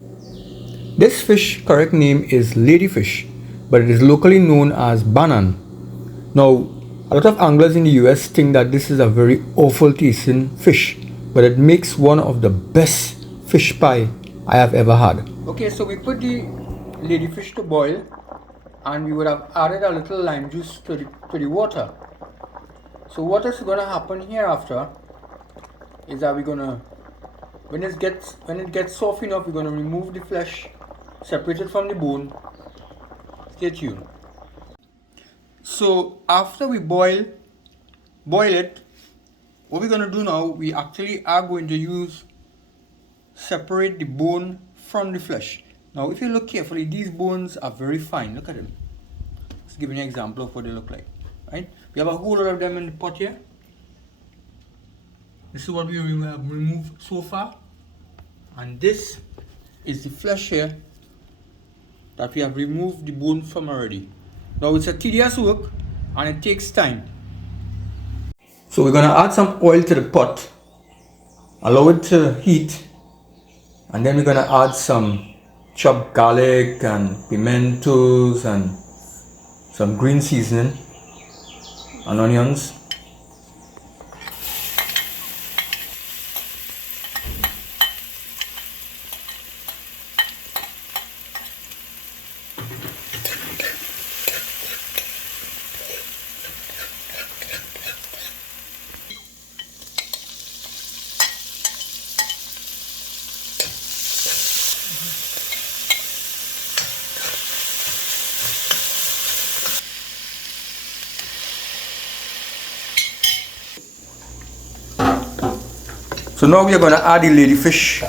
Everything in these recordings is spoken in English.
This fish correct name is ladyfish, but it is locally known as banan. Now, a lot of anglers in the US think that this is a very awful tasting fish, but it makes one of the best fish pie I have ever had. Okay, so we put the ladyfish to boil, and we would have added a little lime juice to the water. So what is going to happen hereafter is that we're going to, when it gets soft enough, we're going to remove the flesh, separate it from the bone. Stay tuned. So after we boil it, what we're going to do now, we actually are going to separate the bone from the flesh. Now if you look carefully, these bones are very fine. Look at them. Let's give you an example of what they look like. Right? We have a whole lot of them in the pot here. This is what we have removed so far. And this is the flesh here that we have removed the bone from already. Now it's a tedious work and it takes time. So we're going to add some oil to the pot, allow it to heat, and then we're going to add some chopped garlic and pimentos and some green seasoning and onions. So now we are going to add the ladyfish.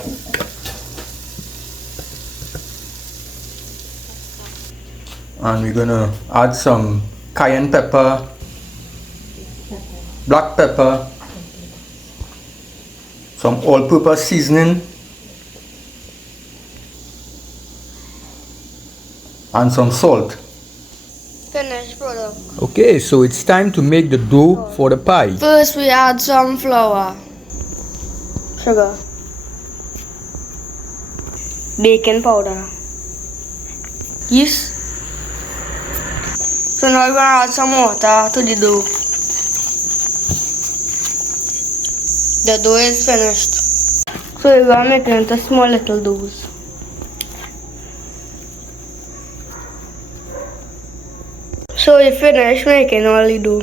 And we're going to add some cayenne pepper, black pepper, some all-purpose seasoning, and some salt. Finished product. Okay, so it's time to make the dough for the pie. First we add some flour, sugar, baking powder, yeast. So now we're going to add some water to the dough. The dough is finished. So we're going to make it into small little doughs. So we finished making all the dough.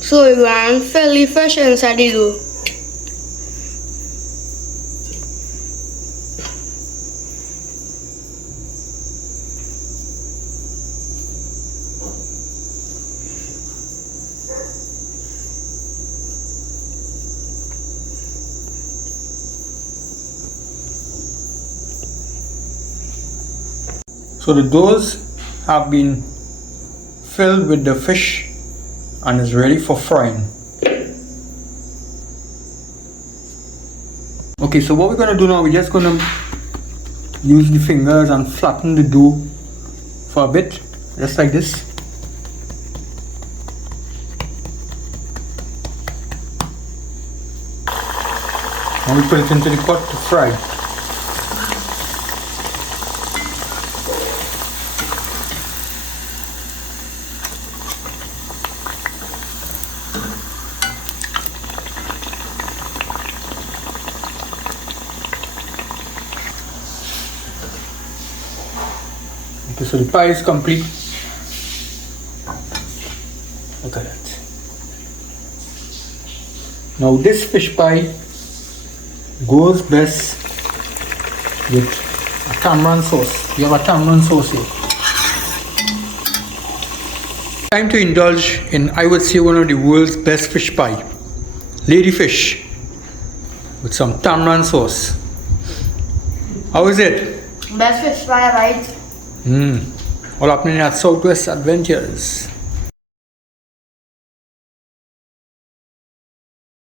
So we're going to fill the fish inside the dough. So the doughs have been filled with the fish and is ready for frying. Okay, so what we're going to do now, we're just going to use the fingers and flatten the dough for a bit, just like this. And we put it into the pot to fry. Okay, so the pie is complete. Look at that. Now this fish pie goes best with a tamarind sauce. We have a tamarind sauce here. Time to indulge in, I would say, one of the world's best fish pie. Ladyfish with some tamarind sauce. How is it? Best fish pie, right? All happening at Southwest Adventures.